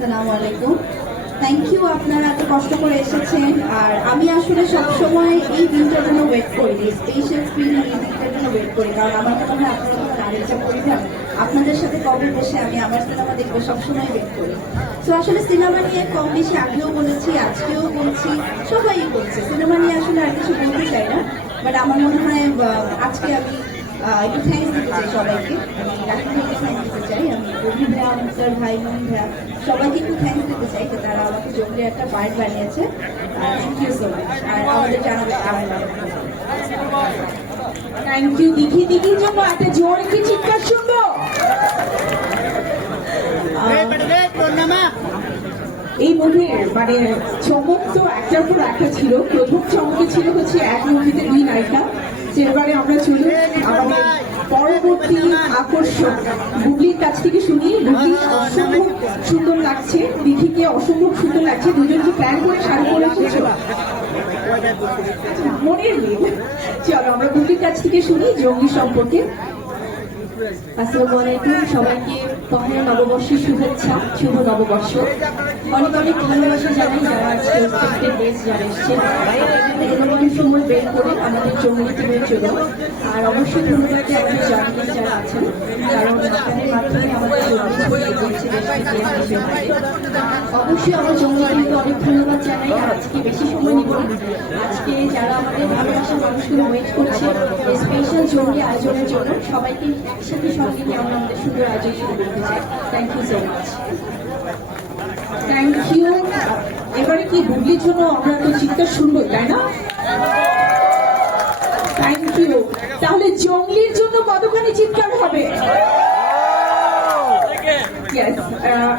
আসসালামু আলাইকুম thank you আপনারা এত কষ্ট করে এসেছেন। আর আমি আসলে সবসময় এই দিনটার জন্য ওয়েট করি স্পেশাল স্ক্রিন এই দিনটার জন্য ওয়েট করি। কারণ আমার মনে হয় আপনারা পরিবার আপনাদের সাথে কবে বসে আমি আমার সিনেমা দেখব সবসময় ওয়েট করি। তো আসলে সিনেমা নিয়ে কম বেশি আগেও বলেছি, আজকেও বলছি, সবাই বলছে। সিনেমা নিয়ে আসলে আর কিছু বলতে চাই না। বাট আমার মনে হয় আজকে আমি একটু থ্যাংকস দিতে চাই সবাইকে। থ্যাংকস দিতে চাই আমি রবি ভাইয়া স্যার ভাই বোন ভাইয়া সবাইকে একটু থ্যাংকস দিতে চাই যে তারা আমাকে জঙ্গলি একটা পার্ট বানিয়েছে। থ্যাংক ইউ সো মাচ আর আমাদের জানাবে থ্যাংক ইউ দিঘি দিঘির জন্য একটা জোরে কি চিৎকার শুনব। এই মুভির মানে চমক তো একটার পর একটা ছিল। প্রথম চমকে ছিল হচ্ছে এক মুভিতে দুই নায়িকা। সেবারে আমরা চলি আমাদের পরবর্তী আকর্ষণ বুবলির কাছ থেকে শুনি। বুবলি, অসম্ভব সুন্দর লাগছে দিদিকে অসম্ভব সুন্দর লাগছে, দুজন কি প্ল্যান করে শাড়ি পরে এসেছ? মনের মিল চলো, আমরা বুবলির কাছ থেকে শুনি, জঙ্গি সম্পর্কে। আসসালামু সবাইকে পহেলা নববর্ষের শুভেচ্ছা, শুভ নববর্ষ। অনেক অনেক ভালোবাসা জানাই যারা আজকে রেসপেক্টেড বেস যারা এসছে মূল্যবান সময় বের করে আমাদের জঙ্গলি টিমের জন্য। আর অবশ্যই ধন্যবাদ আমাদের জার্নি যারা আছেন কারণ মাধ্যমে আমাদের দেশ। অবশ্যই আমার টিমকে অনেক ধন্যবাদ জানাই। আজকে বেশি সময় নিব আজকে যারা আমাদের ভালোবাসার মানুষগুলো ওয়েট করছে স্পেশাল জঙ্গি আয়োজনের জন্য সবাইকে একসাথে সঙ্গে নিয়ে আমরা আমাদের সুন্দর আয়োজন শুরু করতে চাই। Thank you so much thank you এবারে কি বুবলির জন্য আমরা তো চিৎকার শুনব তাই না? থ্যাংক ইউ তাহলে জঙ্গলির জন্য কতখানি চিৎকার হবে?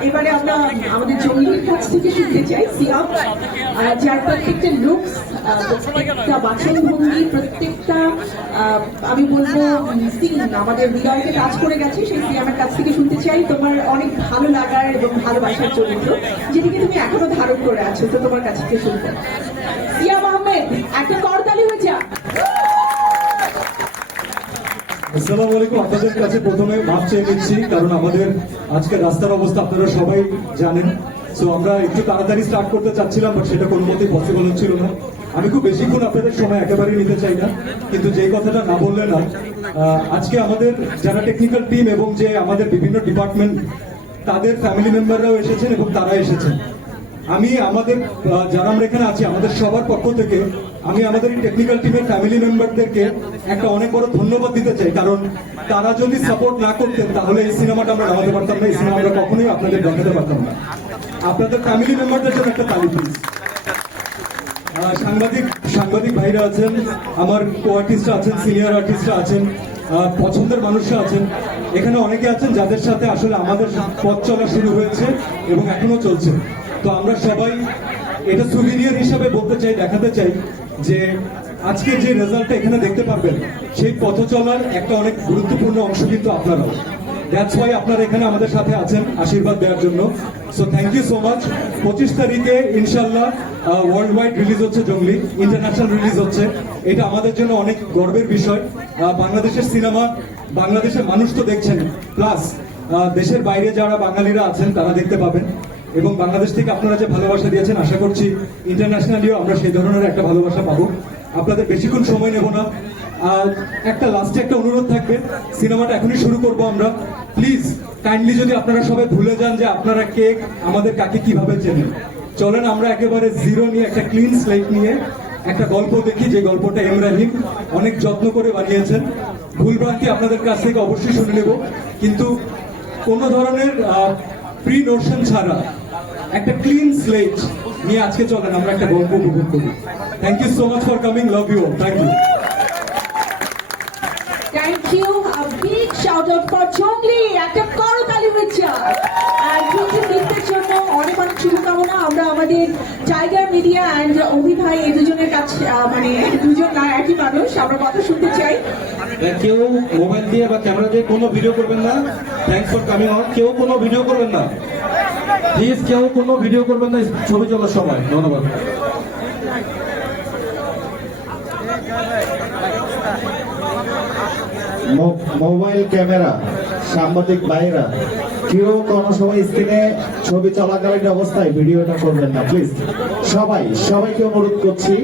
এবারে আমরা আমাদের জঙ্গলির কাছ থেকে শুনতে চাই সিয়াম যার প্রত্যেকটা লুকস প্রত্যেকটা বাচনভঙ্গি প্রত্যেকটা আমি বলব সিন আমাদের হৃদয়কে কাজ করে গেছে সেই সিয়ামের কাছ থেকে শুনতে চাই। তোমার অনেক ভালো লাগার এবং ভালোবাসার চরিত্র যেটিকে তুমি এখনও ধারণ করে আছো তো তোমার কাছ থেকে শুনতে। সিয়াম আহমেদ একটা করতালি হয়ে যা আসসালামু আলাইকুম। আপনাদের কাছে প্রথমে মাপ চেয়ে নিচ্ছি, কারণ আমাদের আজকে রাস্তার অবস্থা আপনারা সবাই জানেন। সো আমরা একটু তাড়াতাড়ি স্টার্ট করতে চাচ্ছিলাম বাট সেটা কোনো মতেই পসিবল হচ্ছিল না। আমি খুব বেশিক্ষণ আপনাদের সময় একেবারেই নিতে চাই না, কিন্তু যেই কথাটা না বললে না আজকে আমাদের যারা টেকনিক্যাল টিম এবং যে আমাদের বিভিন্ন ডিপার্টমেন্ট তাদের ফ্যামিলি মেম্বাররাও এসেছেন এবং তারা এসেছেন। আমি আমাদের যারা আমরা এখানে আছি, আমাদের সবার পক্ষ থেকে আমি আমাদের টেকনিক্যাল টিমের ফ্যামিলি মেম্বারদেরকে একটা অনেক বড় ধন্যবাদ দিতে চাই। কারণ তারা যদি সাপোর্ট না করতেন, তাহলে এই সিনেমাটা আমরা নামাতে পারতাম না, এই সিনেমা আমরা কখনোই আপনাদের দেখাতে পারতাম না। আপনাদের ফ্যামিলি মেম্বারদের জন্য একটা তালি প্লিজ সাংবাদিক সাংবাদিক ভাইরা আছেন, আমার কো আর্টিস্টরা আছেন সিনিয়র আর্টিস্টরা আছেন পছন্দের মানুষরা আছেন। এখানে অনেকে আছেন যাদের সাথে আসলে আমাদের পথ চলা শুরু হয়েছে এবং এখনও চলছে। তো আমরা সবাই এটা সুভিনিয়র হিসাবে বলতে চাই, দেখাতে চাই যে আজকে যে রেজাল্টটা এখানে দেখতে পারবেন, সেই পথ চলার একটা অনেক গুরুত্বপূর্ণ অংশ কিন্তু আপনারাও। দ্যাটস ওয়াই আপনারা এখানে আমাদের সাথে আছেন আশীর্বাদ দেওয়ার জন্য। So thank you so much পঁচিশ তারিখে ইনশাল্লাহ ওয়ার্ল্ড ওয়াইড রিলিজ হচ্ছে জঙ্গলি ইন্টারন্যাশনাল রিলিজ হচ্ছে। এটা আমাদের জন্য অনেক গর্বের বিষয়। বাংলাদেশের সিনেমা, বাংলাদেশের মানুষ তো দেখছেন। প্লাস দেশের বাইরে যারা বাঙালিরা আছেন, তারা দেখতে পাবেন। এবং বাংলাদেশ থেকে আপনারা যে ভালোবাসা দিয়েছেন, আশা করছি ইন্টারন্যাশনালিও আমরা সেই ধরনের একটা ভালোবাসা পাবো। আপনাদের বেশিক্ষণ সময় নেব না। আর একটা লাস্টে একটা অনুরোধ থাকবে, সিনেমাটা এখনই শুরু করব আমরা। প্লিজ কাইন্ডলি যদি আপনারা সবাই ভুলে যান যে আপনারা কে, আমাদের কাকে কীভাবে চেনেন। চলেন আমরা একেবারে জিরো নিয়ে, একটা ক্লিন স্লেট নিয়ে একটা গল্প দেখি, যে গল্পটা এমরাহিম অনেক যত্ন করে বানিয়েছেন। ভুলভ্রান্তি আপনাদের কাছ থেকে অবশ্যই শুনে নেব। কিন্তু কোনো ধরনের প্রি নোশন ছাড়া একটা ক্লিন স্লেট নিয়ে আজকে চলেন আমরা একটা গল্প উপভোগ করি। Thank you so much for coming love you thank you thank you big shout out for Jungli একটা করতালি যা আর প্রচুর নৃত্যের জন্য অনেক অনেক শুভকামনা। আমরা আমাদের টাইগার মিডিয়া অ্যান্ড অভি ভাই এই দুজনের কাছে মানে দুজন না একই মানুষ। আমরা কথা শুনতে চাই। কেউ মোবাইল দিয়ে বা ক্যামেরা দিয়ে কোনো ভিডিও করবেন না। থ্যাংকস ফর কামিং আউট কেউ কোনো ভিডিও করবেন না। প্লিজ কেউ কোনো ভিডিও করবেন না ছবি চলার সময়। ধন্যবাদ। মোবাইল ক্যামেরা সাংবাদিক ভাইরা কেউ কোনো সময় স্ক্রিনে ছবি চলাকালীন অবস্থায় ভিডিওটা করবেন না প্লিজ সবাই, সবাইকে অনুরোধ করছি,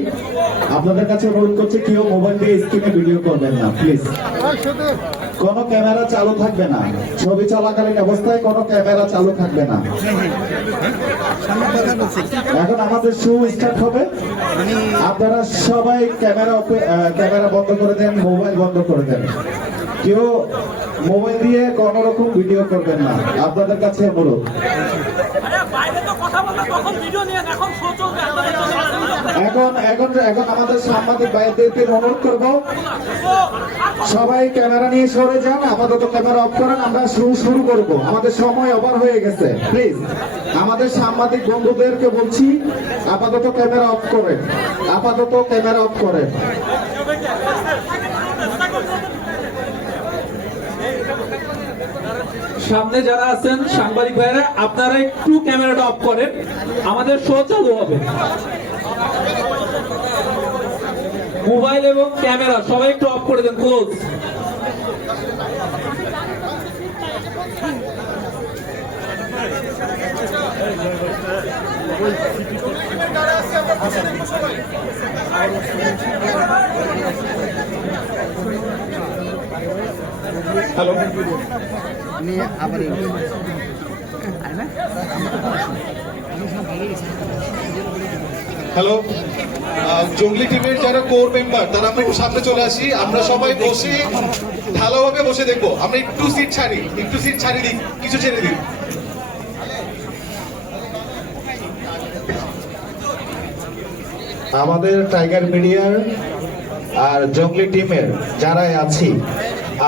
আপনাদের কাছে অনুরোধ করছি, কেউ মোবাইল দিয়ে স্ক্রিনে ভিডিও করবেন না প্লিজ কোনো ক্যামেরা চালু থাকবে না, ছবি চলাকালীন অবস্থায় কোনো ক্যামেরা চালু থাকবে না। এখন আমাদের শো স্টার্ট হবে। আপনারা সবাই ক্যামেরা ক্যামেরা বন্ধ করে দেন, মোবাইল বন্ধ করে দেন। কেউ মোবাইল দিয়ে কোনো রকম ভিডিও করবেন না। আপনাদের কাছে অনুরোধ। আসেন। এখন এখন এখন আমাদের সাংবাদিক ভাইদেরকে অনুরোধ করব সবাই ক্যামেরা নিয়ে সরে যান আপাতত ক্যামেরা অফ করেন আমরা শুরু শুরু করব। আমাদের সময় ওভার হয়ে গেছে প্লিজ। আমাদের সাংবাদিক বন্ধুদেরকে বলছি আপাতত ক্যামেরা অফ করেন আপাতত ক্যামেরা অফ করেন। সামনে যারা আছেন সাংবাদিক ভাইরা আপনারা একটু ক্যামেরাটা অফ করেন, আমাদের শো চালু হবে। মোবাইল এবং ক্যামেরা, সবাই একটু অফ করে দেন, close. Hello. Hello. Ah, Jungli টিমের যারা কোর মেম্বার তারা আমরা একটু সামনে চলে আসি। আমরা সবাই বসে ভালোভাবে বসে দেখব। আমরা একটু সিট ছাড়ি একটু সিট ছাড়ি দিই কিছু ছেড়ে দিই। আমাদের টাইগার মিডিয়ার আর জঙ্গলি টিমের যারাই আছি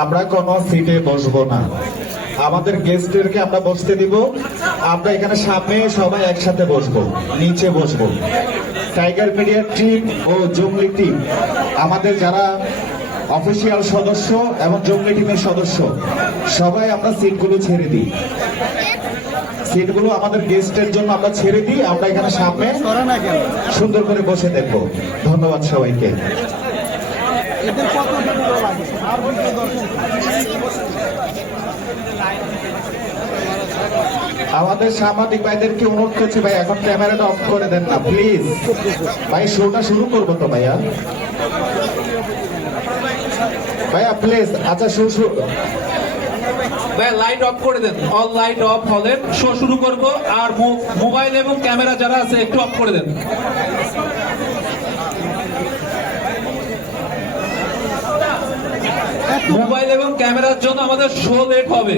আমরা কোনো সিটে বসবো না। আমাদের গেস্টদেরকে আমরা বসতে দিব। আমরা এখানে সামনে সবাই একসাথে বসবো নিচে বসবো। টাইগার মিডিয়ার টিম ও জঙ্গলি টিম আমাদের যারা অফিসিয়াল সদস্য এবং জঙ্গলি টিমের সদস্য সবাই আমরা সিটগুলো ছেড়ে দিই। সিটগুলো আমাদের গেস্টের জন্য আমরা ছেড়ে দিই। আমরা এখানে সামনে সুন্দর করে বসে দেখব। ধন্যবাদ সবাইকে। আমাদের সাংবাদিক ভাইদেরকে অনুরোধ করছি ভাই, এখন ক্যামেরাটা অফ করে দেন না প্লিজ ভাই, শোটা শুরু করব তো ভাইয়া। ভাইয়া প্লিজ আচ্ছা শুরু শুরু ভাই লাইট অফ করে দেন। অল লাইট অফ হলে শো শুরু করব, আর মোবাইল এবং ক্যামেরা যারা আছে, একটু অফ করে দেন। মোবাইল এবং ক্যামেরার জন্য আমাদের শো লেট হবে।